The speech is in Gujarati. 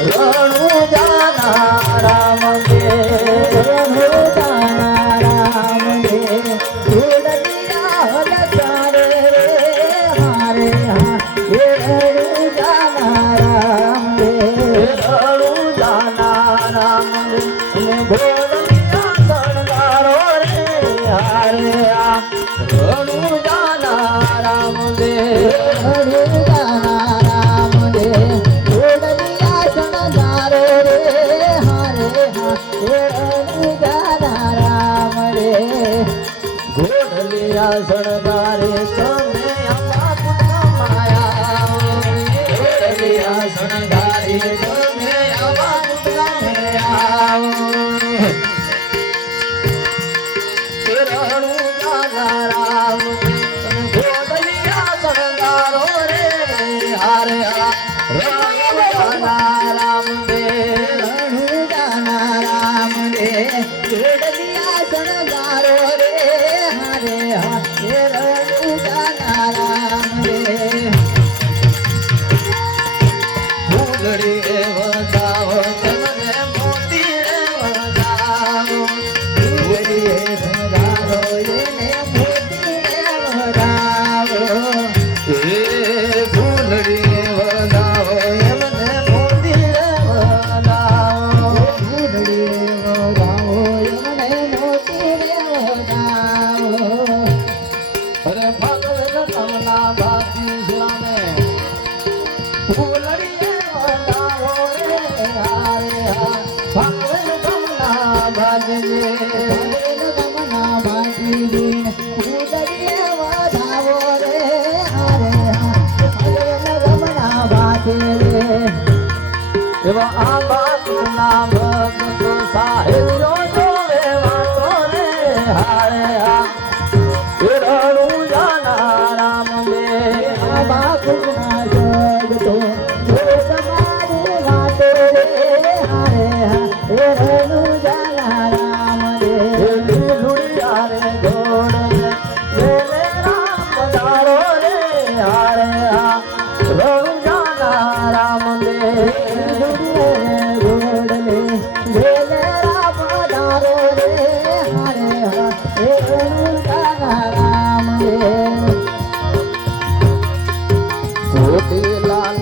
રણુ જાના રામ દે રણુ જાના રામ દે જોડલિયા હલસારે રે હારે હા એ રણુ જાના રામ દે રણુ જાના રામ દે જોડલિયા શણગારો રે હારે હા રણુ જાના રામ દે રણુ જાના રામ દે જોડલિયા શણગારો રે હારે હા એ રણુ જાના રામ રે ઘોડલિયા શણગારે તમે આવા પુત્ર માયા ઘોડલિયા શણગારે તમે આવા પુત્ર માયા રણુ જાના રામ ઘોડલિયા શણગારો રે હારે હા રણુ જાના રામ દે રણુ જાના રામ દે ઘોડલિયા શણગારો રે હારે હા એ રણુ જાના રામ દે ફૂલડી વધાવો તમને મોતી વધાવો ફૂલડી વધાવો એને મોતી વધાવો એ ફૂલડી વધાવો એમને મોતી વધાવો ફૂલડી વધાવો એમને મોતી વધાવો અરે ભગવાન તમના બાકી સુરાને ફૂલડી વધાવો રે હારે હા ભગવાન તમના બાજે તમના બાજી ફૂલડી વધાવો રે હારે હા ભગવાન તમના બાજે એવા આ બાપના ભક્તો સાહેબનો જોવે વાતો રે હારે હા એ રણુ જાના રામ દે આ બાપના જગતો જો તમારી વાતો રે હારે હા એ રણુ જાના રામ દે લીલુડિયા રે જોડ રે રામ પધારો રે હારે હા રણુ જાના રામ દે લાલ